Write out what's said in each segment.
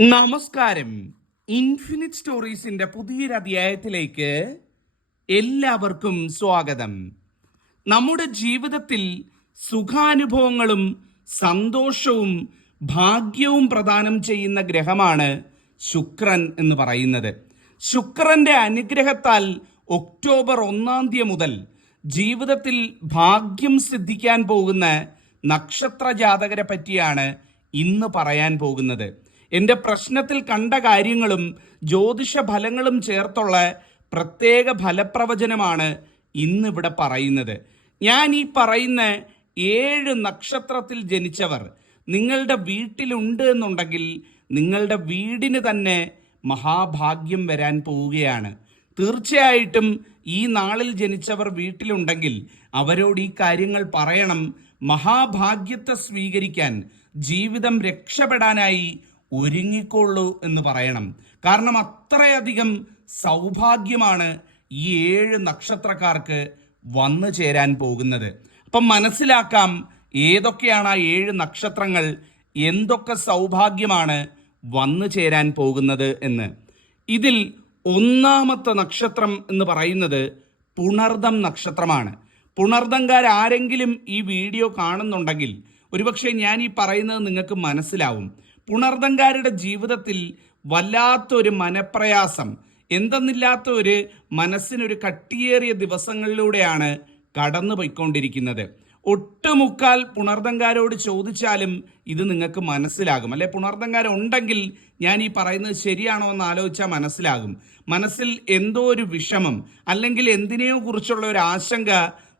നമസ്കാരം. ഇൻഫിനിറ്റ് സ്റ്റോറീസിന്റെ പുതിയൊരു അധ്യായത്തിലേക്ക് എല്ലാവർക്കും സ്വാഗതം. നമ്മുടെ ജീവിതത്തിൽ സുഖാനുഭവങ്ങളും സന്തോഷവും ഭാഗ്യവും പ്രദാനം ചെയ്യുന്ന ഗ്രഹമാണ് ശുക്രൻ എന്ന് പറയുന്നത്. ശുക്രന്റെ അനുഗ്രഹത്താൽ ഒക്ടോബർ ഒന്നാം തീയതി മുതൽ ജീവിതത്തിൽ ഭാഗ്യം സിദ്ധിക്കാൻ പോകുന്ന നക്ഷത്ര ജാതകരെ പറ്റിയാണ് ഇന്ന് പറയാൻ പോകുന്നത്. എന്റെ പ്രശ്നത്തിൽ കണ്ട കാര്യങ്ങളും ജ്യോതിഷ ഫലങ്ങളും ചേർത്തുള്ള പ്രത്യേക ഫലപ്രവചനമാണ് ഇന്നിവിടെ പറയുന്നത്. ഞാൻ ഈ പറയുന്ന ഏഴ് നക്ഷത്രത്തിൽ ജനിച്ചവർ നിങ്ങളുടെ വീട്ടിലുണ്ട് എന്നുണ്ടെങ്കിൽ നിങ്ങളുടെ വീടിന് തന്നെ മഹാഭാഗ്യം വരാൻ പോവുകയാണ്. തീർച്ചയായിട്ടും ഈ നാളിൽ ജനിച്ചവർ വീട്ടിലുണ്ടെങ്കിൽ അവരോട് ഈ കാര്യങ്ങൾ പറയണം. മഹാഭാഗ്യത്തെ സ്വീകരിക്കാൻ ജീവിതം രക്ഷപ്പെടാനായി ഒരുങ്ങിക്കൊള്ളൂ എന്ന് പറയണം. കാരണം അത്രയധികം സൗഭാഗ്യമാണ് ഈ ഏഴ് നക്ഷത്രക്കാർക്ക് വന്നു ചേരാൻ പോകുന്നത്. അപ്പം മനസ്സിലാക്കാം ഏതൊക്കെയാണ് ആ ഏഴ് നക്ഷത്രങ്ങൾ എന്തൊക്കെ സൗഭാഗ്യമാണ് വന്നു ചേരാൻ പോകുന്നത് എന്ന്. ഇതിൽ ഒന്നാമത്തെ നക്ഷത്രം എന്ന് പറയുന്നത് പുണർദം നക്ഷത്രമാണ്. പുണർദംകാർ ആരെങ്കിലും ഈ വീഡിയോ കാണുന്നുണ്ടെങ്കിൽ ഒരുപക്ഷെ ഞാൻ ഈ പറയുന്നത് നിങ്ങൾക്ക് മനസ്സിലാവും. പുണർദംകാരുടെ ജീവിതത്തിൽ വല്ലാത്തൊരു മനപ്രയാസം എന്തെന്നില്ലാത്ത ഒരു മനസ്സിനൊരു കട്ടിയേറിയ ദിവസങ്ങളിലൂടെയാണ് കടന്നു പോയിക്കൊണ്ടിരിക്കുന്നത് ഒട്ടുമുക്കാൽ പുണർദങ്കാരോട് ചോദിച്ചാലും ഇത് നിങ്ങൾക്ക് മനസ്സിലാകും. അല്ലെ പുണർദങ്കാരുണ്ടെങ്കിൽ ഞാൻ ഈ പറയുന്നത് ശരിയാണോ എന്ന് ആലോചിച്ചാൽ മനസ്സിലാകും. മനസ്സിൽ എന്തോ ഒരു വിഷമം അല്ലെങ്കിൽ എന്തിനെയോ കുറിച്ചുള്ള ഒരു ആശങ്ക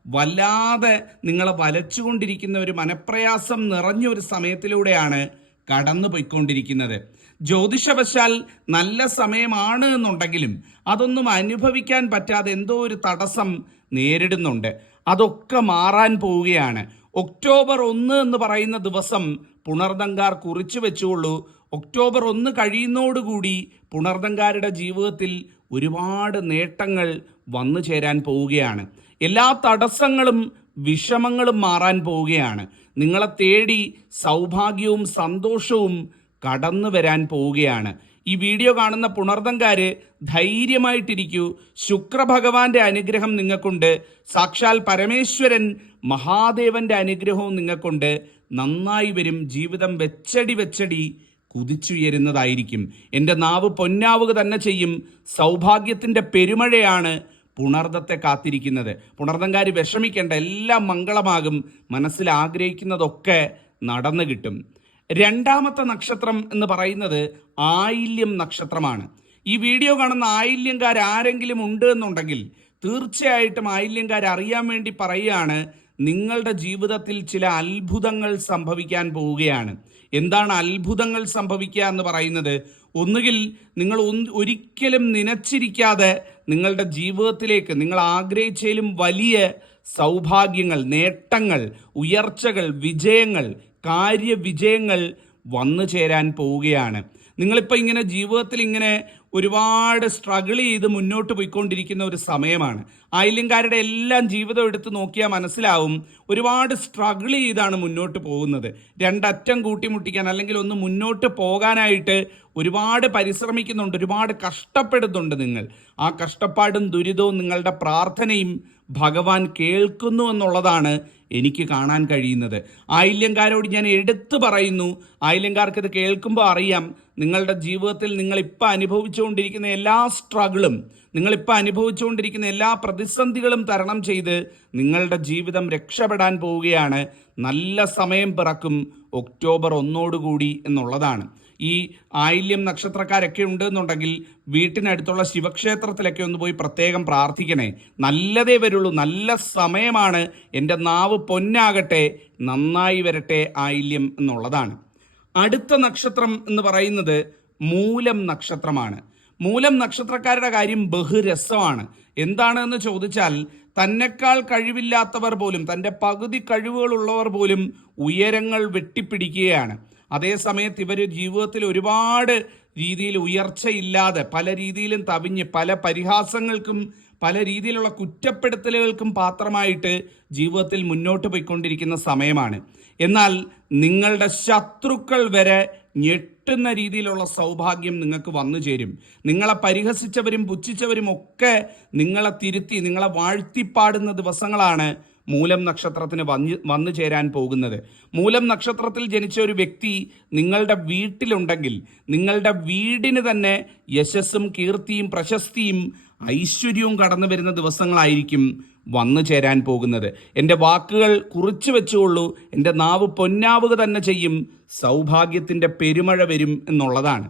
വല്ലാതെ നിങ്ങളെ വലച്ചുകൊണ്ടിരിക്കുന്ന ഒരു മനപ്രയാസം നിറഞ്ഞ ഒരു സമയത്തിലൂടെയാണ് കടന്നു പോയിക്കൊണ്ടിരിക്കുന്നത് ജ്യോതിഷവശാൽ നല്ല സമയമാണ് എന്നുണ്ടെങ്കിലും അതൊന്നും അനുഭവിക്കാൻ പറ്റാതെ എന്തോ ഒരു തടസ്സം നേരിടുന്നുണ്ട്. അതൊക്കെ മാറാൻ പോവുകയാണ്. ഒക്ടോബർ ഒന്ന് എന്ന് പറയുന്ന ദിവസം പുണർദങ്കാർ കുറിച്ചു വെച്ചുകൊള്ളൂ ഒക്ടോബർ ഒന്ന് കഴിയുന്നോടുകൂടി പുണർദങ്കാരുടെ ജീവിതത്തിൽ ഒരുപാട് നേട്ടങ്ങൾ വന്നു ചേരാൻ പോവുകയാണ്. എല്ലാ തടസ്സങ്ങളും വിഷമങ്ങളും മാറാൻ പോവുകയാണ്. നിങ്ങളെ തേടി സൗഭാഗ്യവും സന്തോഷവും കടന്നു വരാൻ പോവുകയാണ്. ഈ വീഡിയോ കാണുന്ന പുണർദങ്കാര് ധൈര്യമായിട്ടിരിക്കൂ. ശുക്രഭഗവാന്റെ അനുഗ്രഹം നിങ്ങൾക്കുണ്ട്. സാക്ഷാൽ പരമേശ്വരൻ മഹാദേവന്റെ അനുഗ്രഹവും നിങ്ങൾക്കുണ്ട്. നന്നായി വരും. ജീവിതം വെച്ചടി വെച്ചടി കുതിച്ചുയരുന്നതായിരിക്കും. എന്റെ നാവ് പൊന്നാവുക തന്നെ ചെയ്യും. സൗഭാഗ്യത്തിന്റെ പെരുമഴയാണ് പുണർദത്തെ കാത്തിരിക്കുന്നത്. പുണർദംകാർ വിഷമിക്കേണ്ട എല്ലാം മംഗളമാകും മനസ്സിൽ ആഗ്രഹിക്കുന്നതൊക്കെ നടന്നു കിട്ടും. രണ്ടാമത്തെ നക്ഷത്രം എന്ന് പറയുന്നത് ആയില്യം നക്ഷത്രമാണ്. ഈ വീഡിയോ കാണുന്ന ആയില്യംകാർ ആരെങ്കിലും ഉണ്ട് എന്നുണ്ടെങ്കിൽ തീർച്ചയായിട്ടും ആയില്യംകാർ അറിയാൻ വേണ്ടി പറയുകയാണ് നിങ്ങളുടെ ജീവിതത്തിൽ ചില അത്ഭുതങ്ങൾ സംഭവിക്കാൻ പോവുകയാണ്. എന്താണ് അത്ഭുതങ്ങൾ സംഭവിക്കുക എന്ന് പറയുന്നത്? ഒന്നുകിൽ നിങ്ങൾ ഒരിക്കലും നനച്ചിരിക്കാതെ നിങ്ങളുടെ ജീവിതത്തിലേക്ക് നിങ്ങൾ ആഗ്രഹിച്ചതിലും വലിയ സൗഭാഗ്യങ്ങൾ നേട്ടങ്ങൾ ഉയർച്ചകൾ വിജയങ്ങൾ കാര്യവിജയങ്ങൾ വന്നു ചേരാൻ പോവുകയാണ്. നിങ്ങളിപ്പോൾ ഇങ്ങനെ ജീവിതത്തിൽ ഇങ്ങനെ ഒരുപാട് സ്ട്രഗിൾ ചെയ്ത് മുന്നോട്ട് പോയിക്കൊണ്ടിരിക്കുന്ന ഒരു സമയമാണ്. ആയില്യംകാരുടെ എല്ലാം ജീവിതം എടുത്ത് നോക്കിയാൽ മനസ്സിലാവും ഒരുപാട് സ്ട്രഗിൾ ചെയ്താണ് മുന്നോട്ട് പോകുന്നത്. രണ്ടറ്റം കൂട്ടിമുട്ടിക്കാൻ അല്ലെങ്കിൽ ഒന്ന് മുന്നോട്ട് പോകാനായിട്ട് ഒരുപാട് പരിശ്രമിക്കുന്നുണ്ട് ഒരുപാട് കഷ്ടപ്പെടുന്നുണ്ട് നിങ്ങൾ. ആ കഷ്ടപ്പാടും ദുരിതവും നിങ്ങളുടെ പ്രാർത്ഥനയും ഭഗവാൻ കേൾക്കുന്നു എന്നുള്ളതാണ് എനിക്ക് കാണാൻ കഴിയുന്നത്. ആയില്യങ്കാരോട് ഞാൻ എടുത്തു പറയുന്നു. ആയില്യങ്കാർക്ക് ഇത് കേൾക്കുമ്പോൾ അറിയാം നിങ്ങളുടെ ജീവിതത്തിൽ നിങ്ങൾ ഇപ്പം അനുഭവിച്ചുകൊണ്ടിരിക്കുന്ന എല്ലാ സ്ട്രഗിളും നിങ്ങളിപ്പോൾ അനുഭവിച്ചുകൊണ്ടിരിക്കുന്ന എല്ലാ പ്രതിസന്ധികളും തരണം ചെയ്ത് നിങ്ങളുടെ ജീവിതം രക്ഷപ്പെടാൻ പോവുകയാണ്. നല്ല സമയം പിറക്കും ഒക്ടോബർ ഒന്നോടുകൂടി എന്നുള്ളതാണ്. ഈ ആയില്യം നക്ഷത്രക്കാരൊക്കെ ഉണ്ട് എന്നുണ്ടെങ്കിൽ വീട്ടിനടുത്തുള്ള ശിവക്ഷേത്രത്തിലൊക്കെ ഒന്ന് പോയി പ്രത്യേകം പ്രാർത്ഥിക്കണേ. നല്ലതേ വരുള്ളൂ. നല്ല സമയമാണ്. എന്റെ നാവ് പൊന്നാകട്ടെ നന്നായി വരട്ടെ ആയില്യം എന്നുള്ളതാണ്. അടുത്ത നക്ഷത്രം എന്ന് പറയുന്നത് മൂലം നക്ഷത്രമാണ്. മൂലം നക്ഷത്രക്കാരുടെ കാര്യം ബഹുരസമാണ്. എന്താണെന്ന് ചോദിച്ചാൽ തന്നെക്കാൾ കഴിവില്ലാത്തവർ പോലും തന്റെ പകുതി കഴിവുകളുള്ളവർ പോലും ഉയരങ്ങൾ വെട്ടിപ്പിടിക്കുകയാണ്. അതേസമയത്ത് ഇവർ ജീവിതത്തിൽ ഒരുപാട് രീതിയിൽ ഉയർച്ചയില്ലാതെ പല രീതിയിലും തവിഞ്ഞ് പല പരിഹാസങ്ങൾക്കും പല രീതിയിലുള്ള കുറ്റപ്പെടുത്തലുകൾക്കും പാത്രമായിട്ട് ജീവിതത്തിൽ മുന്നോട്ട് പോയിക്കൊണ്ടിരിക്കുന്ന സമയമാണ്. എന്നാൽ നിങ്ങളുടെ ശത്രുക്കൾ വരെ ഞെട്ടുന്ന രീതിയിലുള്ള സൗഭാഗ്യം നിങ്ങൾക്ക് വന്നു ചേരും. നിങ്ങളെ പരിഹസിച്ചവരും പുച്ഛിച്ചവരും ഒക്കെ നിങ്ങളെ തിരുത്തി നിങ്ങളെ വാഴ്ത്തിപ്പാടുന്ന ദിവസങ്ങളാണ് മൂലം നക്ഷത്രത്തിന് വന്ന് വന്നു ചേരാൻ പോകുന്നത്. മൂലം നക്ഷത്രത്തിൽ ജനിച്ച ഒരു വ്യക്തി നിങ്ങളുടെ വീട്ടിലുണ്ടെങ്കിൽ നിങ്ങളുടെ വീടിന് തന്നെ യശസ്സും കീർത്തിയും പ്രശസ്തിയും ഐശ്വര്യവും കടന്നു വരുന്ന ദിവസങ്ങളായിരിക്കും വന്നു ചേരാൻ പോകുന്നത്. എന്റെ വാക്കുകൾ കുറിച്ചു വെച്ചുകൊള്ളൂ. എന്റെ നാവ് പൊന്നാവുക തന്നെ ചെയ്യും. സൗഭാഗ്യത്തിന്റെ പെരുമഴ വരും എന്നുള്ളതാണ്.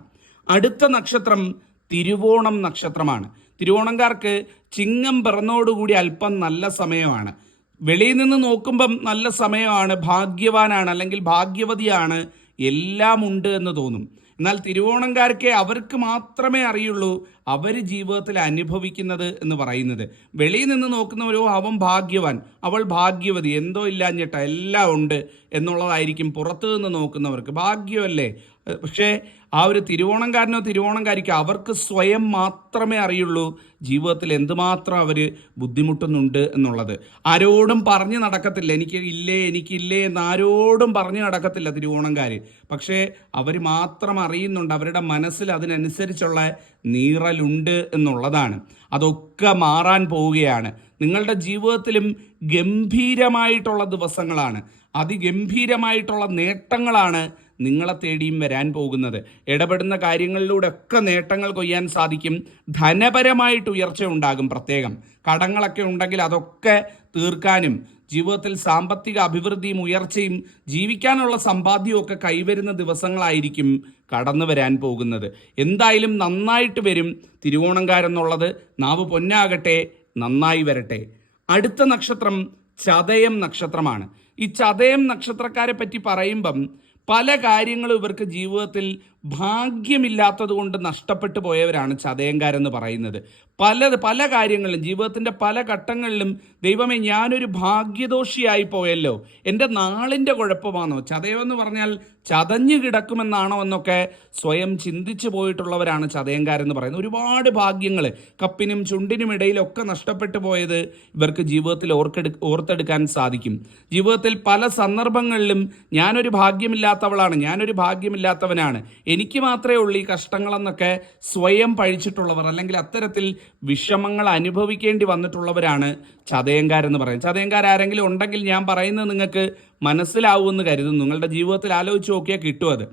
അടുത്ത നക്ഷത്രം തിരുവോണം നക്ഷത്രമാണ്. തിരുവോണംകാർക്ക് ചിങ്ങം പിറന്നോടുകൂടി അല്പം നല്ല സമയമാണ്. വെളിയിൽ നിന്ന് നോക്കുമ്പം നല്ല സമയമാണ് ഭാഗ്യവാനാണ് അല്ലെങ്കിൽ ഭാഗ്യവതിയാണ് എല്ലാം ഉണ്ട് എന്ന് തോന്നും. എന്നാൽ തിരുവോണംകാർക്ക് അവർക്ക് മാത്രമേ അറിയുള്ളൂ അവർ ജീവിതത്തിൽ അനുഭവിക്കുന്നത് എന്ന് പറയുന്നത്. വെളിയിൽ നിന്ന് നോക്കുന്നവരോ അവൻ ഭാഗ്യവാൻ അവൾ ഭാഗ്യവതി എന്തോ ഇല്ലാഞ്ഞിട്ട എല്ലാം ഉണ്ട് എന്നുള്ളതായിരിക്കും പുറത്തു നിന്ന് നോക്കുന്നവർക്ക്. ഭാഗ്യമല്ലേ? പക്ഷേ ആ ഒരു തിരുവോണംകാരനോ തിരുവോണംകാരിക്കോ അവർക്ക് സ്വയം മാത്രമേ അറിയുള്ളൂ ജീവിതത്തിൽ എന്തുമാത്രം അവർ ബുദ്ധിമുട്ടുന്നുണ്ട് എന്നുള്ളത്. ആരോടും പറഞ്ഞു നടക്കത്തില്ല എനിക്ക് ഇല്ലേ എനിക്കില്ലേ എന്ന് ആരോടും പറഞ്ഞു നടക്കത്തില്ല തിരുവോണംകാർ പക്ഷേ അവർ മാത്രം അറിയുന്നുണ്ട് അവരുടെ മനസ്സിൽ അതിനനുസരിച്ചുള്ള നീറലുണ്ട് എന്നുള്ളതാണ്. അതൊക്കെ മാറാൻ പോവുകയാണ്. നിങ്ങളുടെ ജീവിതത്തിലും ഗംഭീരമായിട്ടുള്ള ദിവസങ്ങളാണ്. അതിഗംഭീരമായിട്ടുള്ള നേട്ടങ്ങളാണ് നിങ്ങളെ തേടിയും വരാൻ പോകുന്നത്. ഇടപെടുന്ന കാര്യങ്ങളിലൂടെ ഒക്കെ നേട്ടങ്ങൾ കൊയ്യാൻ സാധിക്കും. ധനപരമായിട്ട് ഉയർച്ച ഉണ്ടാകും പ്രത്യേകം. കടങ്ങളൊക്കെ ഉണ്ടെങ്കിൽ അതൊക്കെ തീർക്കാനും ജീവിതത്തിൽ സാമ്പത്തിക അഭിവൃദ്ധിയും ഉയർച്ചയും ജീവിക്കാനുള്ള സമ്പാദ്യവും ഒക്കെ കൈവരുന്ന ദിവസങ്ങളായിരിക്കും കടന്നു വരാൻ പോകുന്നത്. എന്തായാലും നന്നായിട്ട് വരും തിരുവോണംകാരെന്നുള്ളത്. നാവ് പൊന്നാകട്ടെ നന്നായി വരട്ടെ. അടുത്ത നക്ഷത്രം ചതയം നക്ഷത്രമാണ്. ഈ ചതയം നക്ഷത്രക്കാരെ പറ്റി പറയുമ്പം പല കാര്യങ്ങളും ഇവർക്ക് ജീവിതത്തിൽ ഭാഗ്യമില്ലാത്തത് കൊണ്ട് നഷ്ടപ്പെട്ടു പോയവരാണ് ചതയങ്കാരെന്ന് പറയുന്നത്. പല പല കാര്യങ്ങളിലും ജീവിതത്തിന്റെ പല ഘട്ടങ്ങളിലും ദൈവമേ ഞാനൊരു ഭാഗ്യദോഷിയായി പോയല്ലോ. എന്റെ നാളിന്റെ കുഴപ്പമാണോ? ചതയമെന്ന് പറഞ്ഞാൽ ചതഞ്ഞു കിടക്കുമെന്നാണോ എന്നൊക്കെ സ്വയം ചിന്തിച്ചു പോയിട്ടുള്ളവരാണ് ചതയങ്കാരെന്ന് പറയുന്നത്. ഒരുപാട് ഭാഗ്യങ്ങൾ കപ്പിനും ചുണ്ടിനും ഇടയിലൊക്കെ നഷ്ടപ്പെട്ടു പോയത് ഇവർക്ക് ജീവിതത്തിൽ ഓർക്കെടു ഓർത്തെടുക്കാൻ സാധിക്കും. ജീവിതത്തിൽ പല സന്ദർഭങ്ങളിലും ഞാനൊരു ഭാഗ്യമില്ലാത്തവളാണ് ഞാനൊരു ഭാഗ്യമില്ലാത്തവനാണ്. എനിക്ക് മാത്രമേ ഉള്ളൂ ഈ കഷ്ടങ്ങളെന്നൊക്കെ സ്വയം പഴിച്ചിട്ടുള്ളവർ അല്ലെങ്കിൽ അത്തരത്തിൽ വിഷമങ്ങൾ അനുഭവിക്കേണ്ടി വന്നിട്ടുള്ളവരാണ് ചതയങ്കാരെന്ന് പറയുന്നത്. ചതയങ്കാർ ആരെങ്കിലും ഉണ്ടെങ്കിൽ ഞാൻ പറയുന്നത് നിങ്ങൾക്ക് മനസ്സിലാവുമെന്ന് കരുതുന്നു. നിങ്ങളുടെ ജീവിതത്തിൽ ആലോചിച്ച് നോക്കിയാൽ കിട്ടും അത്.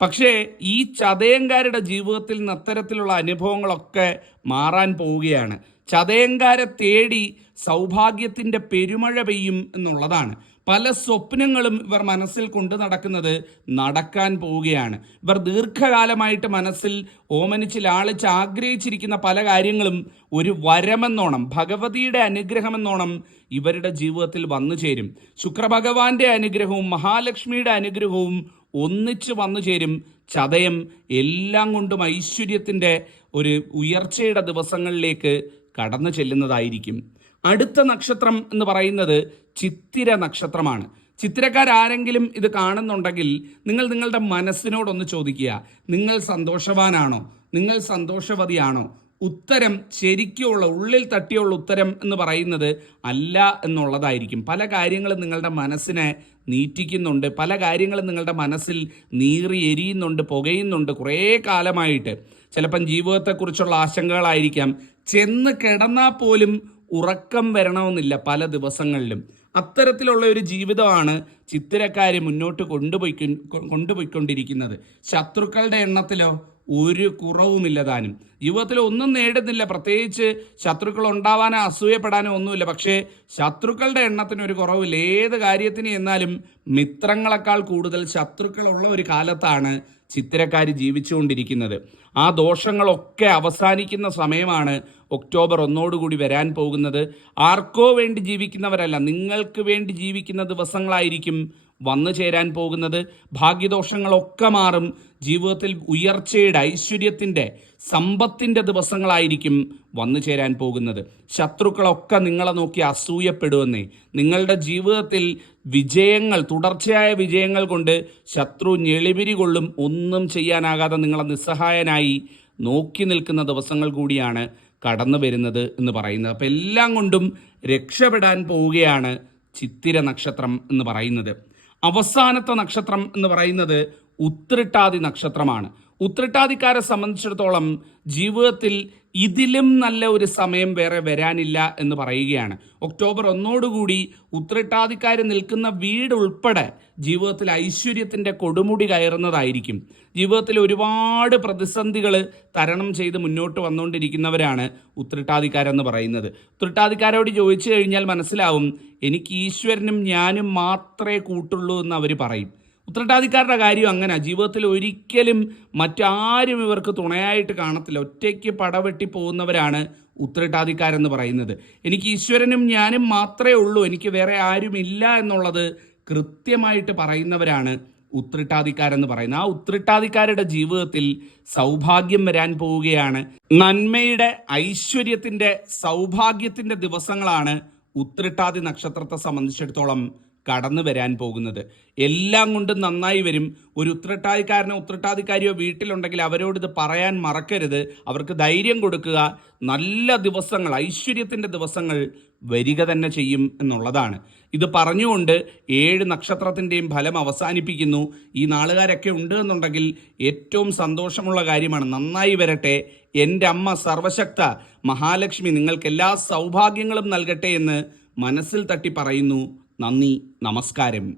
പക്ഷേ ഈ ചതയങ്കാരുടെ ജീവിതത്തിൽ നിന്ന് അത്തരത്തിലുള്ള അനുഭവങ്ങളൊക്കെ മാറാൻ പോവുകയാണ്. ചതയങ്കാരെ തേടി സൗഭാഗ്യത്തിന്റെ പെരുമഴ പെയ്യും എന്നുള്ളതാണ്. പല സ്വപ്നങ്ങളും ഇവർ മനസ്സിൽ കൊണ്ടു നടക്കുന്നത് നടക്കാൻ പോവുകയാണ്. ഇവർ ദീർഘകാലമായിട്ട് മനസ്സിൽ ഓമനിച്ച് ലാളിച്ച് ആഗ്രഹിച്ചിരിക്കുന്ന പല കാര്യങ്ങളും ഒരു വരമെന്നോണം ഭഗവതിയുടെ അനുഗ്രഹമെന്നോണം ഇവരുടെ ജീവിതത്തിൽ വന്നു ചേരും. ശുക്രഭഗവാന്റെ അനുഗ്രഹവും മഹാലക്ഷ്മിയുടെ അനുഗ്രഹവും ഒന്നിച്ച് വന്നു ചേരും. ചതയം എല്ലാം കൊണ്ടും ഐശ്വര്യത്തിന്റെ ഒരു ഉയർച്ചയുടെ ദിവസങ്ങളിലേക്ക് കടന്നു ചെല്ലുന്നതായിരിക്കും. അടുത്ത നക്ഷത്രം എന്ന് പറയുന്നത് ചിത്തിര നക്ഷത്രമാണ്. ചിത്രക്കാരാരെങ്കിലും ഇത് കാണുന്നുണ്ടെങ്കിൽ നിങ്ങൾ നിങ്ങളുടെ മനസ്സിനോടൊന്ന് ചോദിക്കുക നിങ്ങൾ സന്തോഷവാനാണോ? നിങ്ങൾ സന്തോഷവതിയാണോ? ഉത്തരം ശരിക്കുള്ള ഉള്ളിൽ തട്ടിയുള്ള ഉത്തരം എന്ന് പറയുന്നത് അല്ല എന്നുള്ളതായിരിക്കും. പല കാര്യങ്ങളും നിങ്ങളുടെ മനസ്സിനെ നീറ്റിക്കുന്നുണ്ട് പല കാര്യങ്ങളും നിങ്ങളുടെ മനസ്സിൽ നീറി എരിയുന്നുണ്ട് പുകയുന്നുണ്ട് കുറേ കാലമായിട്ട്. ചിലപ്പം ജീവിതത്തെക്കുറിച്ചുള്ള ആശങ്കകളായിരിക്കാം. ചെന്ന് കിടന്നാൽ പോലും ഉറക്കം വരണമെന്നില്ല പല ദിവസങ്ങളിലും. അത്തരത്തിലുള്ള ഒരു ജീവിതമാണ് ചിത്തിരക്കാര് മുന്നോട്ട് കൊണ്ടുപോയി കൊണ്ടുപോയിക്കൊണ്ടിരിക്കുന്നത്. ശത്രുക്കളുടെ എണ്ണത്തിലോ ഒരു കുറവുമില്ല താനും. ജീവിതത്തിൽ ഒന്നും നേടുന്നില്ല. പ്രത്യേകിച്ച് ശത്രുക്കൾ ഉണ്ടാവാനോ അസൂയപ്പെടാനോ ഒന്നുമില്ല. പക്ഷേ ശത്രുക്കളുടെ എണ്ണത്തിന് ഒരു കുറവില്ല. ഏത് കാര്യത്തിന് എന്നാലും മിത്രങ്ങളെക്കാൾ കൂടുതൽ ശത്രുക്കളുള്ള ഒരു കാലത്താണ് ചിത്തിരക്കാർ ജീവിച്ചുകൊണ്ടിരിക്കുന്നത്. ആ ദോഷങ്ങളൊക്കെ അവസാനിക്കുന്ന സമയമാണ് ഒക്ടോബർ ഒന്നോടുകൂടി വരാൻ പോകുന്നത്. ആർക്കോ വേണ്ടി ജീവിക്കുന്നവരല്ല നിങ്ങൾക്ക് വേണ്ടി ജീവിക്കുന്ന ദിവസങ്ങളായിരിക്കും വന്നു ചേരാൻ പോകുന്നത് ഭാഗ്യദോഷങ്ങളൊക്കെ മാറും. ജീവിതത്തിൽ ഉയർച്ചയുടെ ഐശ്വര്യത്തിന്റെ സമ്പത്തിന്റെ ദിവസങ്ങളായിരിക്കും വന്നു ചേരാൻ പോകുന്നത്. ശത്രുക്കളൊക്കെ നിങ്ങളെ നോക്കി അസൂയപ്പെടുമെന്നേ. നിങ്ങളുടെ ജീവിതത്തിൽ വിജയങ്ങൾ തുടർച്ചയായ വിജയങ്ങൾ കൊണ്ട് ശത്രു ഞെളിപിരി കൊള്ളും. ഒന്നും ചെയ്യാനാകാതെ നിങ്ങളെ നിസ്സഹായനായി നോക്കി നിൽക്കുന്ന ദിവസങ്ങൾ കൂടിയാണ് കടന്നു വരുന്നത് എന്ന് പറയുന്നത്. അപ്പം എല്ലാം കൊണ്ടും രക്ഷപ്പെടാൻ പോവുകയാണ് ചിത്തിര നക്ഷത്രം എന്ന് പറയുന്നത്. അവസാനത്തെ നക്ഷത്രം എന്ന് പറയുന്നത് ഉത്രട്ടാതി നക്ഷത്രമാണ്. ഉത്രട്ടാതിക്കാരെ സംബന്ധിച്ചിടത്തോളം ജീവിതത്തിൽ ഇതിലും നല്ല ഒരു സമയം വേറെ വരാനില്ല എന്ന് പറയുകയാണ്. ഒക്ടോബർ ഒന്നോടുകൂടി ഉത്രട്ടാതിക്കാർ നിൽക്കുന്ന വീട് ഉൾപ്പെടെ ജീവിതത്തിൽ ഐശ്വര്യത്തിന്റെ കൊടുമുടി കയറുന്നതായിരിക്കും. ജീവിതത്തിൽ ഒരുപാട് പ്രതിസന്ധികൾ തരണം ചെയ്ത് മുന്നോട്ട് വന്നുകൊണ്ടിരിക്കുന്നവരാണ് ഉത്രട്ടാതിക്കാരെന്ന് പറയുന്നത്. ഉത്രട്ടാതിക്കാരോട് ചോദിച്ചു കഴിഞ്ഞാൽ മനസ്സിലാവും എനിക്ക് ഈശ്വരനും ഞാനും മാത്രമേ കൂട്ടുള്ളൂ എന്ന് അവർ പറയും. ഉത്രട്ടാതിക്കാരുടെ കാര്യം അങ്ങനെ. ജീവിതത്തിൽ ഒരിക്കലും മറ്റാരും ഇവർക്ക് തുണയായിട്ട് കാണത്തില്ല. ഒറ്റയ്ക്ക് പടവെട്ടി പോകുന്നവരാണ് ഉത്രട്ടാതിക്കാരെന്ന് പറയുന്നത്. എനിക്ക് ഈശ്വരനും ഞാനും മാത്രമേ ഉള്ളൂ. എനിക്ക് വേറെ ആരുമില്ല എന്നുള്ളത് കൃത്യമായിട്ട് പറയുന്നവരാണ് ഉത്രട്ടാതിക്കാരെന്ന് പറയുന്നത്. ആ ഉത്രട്ടാതിക്കാരുടെ ജീവിതത്തിൽ സൗഭാഗ്യം വരാൻ പോവുകയാണ്. നന്മയുടെ ഐശ്വര്യത്തിന്റെ സൗഭാഗ്യത്തിന്റെ ദിവസങ്ങളാണ് ഉത്രട്ടാതി നക്ഷത്രത്തെ സംബന്ധിച്ചിടത്തോളം കടന്നു വരാൻ പോകുന്നത്. എല്ലാം കൊണ്ടും നന്നായി വരും. ഒരു ഉത്രട്ടാതിക്കാരനോ ഉത്രട്ടാതിക്കാരിയോ വീട്ടിലുണ്ടെങ്കിൽ അവരോട് ഇത് പറയാൻ മറക്കരുത്. അവർക്ക് ധൈര്യം കൊടുക്കുക. നല്ല ദിവസങ്ങൾ ഐശ്വര്യത്തിന്റെ ദിവസങ്ങൾ വരിക തന്നെ ചെയ്യും എന്നുള്ളതാണ്. ഇത് പറഞ്ഞുകൊണ്ട് ഏഴ് നക്ഷത്രത്തിന്റെയും ഫലം അവസാനിപ്പിക്കുന്നു. ഈ നാളുകാരൊക്കെ ഉണ്ട് എന്നുണ്ടെങ്കിൽ ഏറ്റവും സന്തോഷമുള്ള കാര്യമാണ്. നന്നായി വരട്ടെ. എന്റെ അമ്മ സർവശക്ത. മഹാലക്ഷ്മി നിങ്ങൾക്ക് എല്ലാ സൗഭാഗ്യങ്ങളും നൽകട്ടെ എന്ന് മനസ്സിൽ തട്ടി പറയുന്നു. നന്ദി നമസ്കാരം.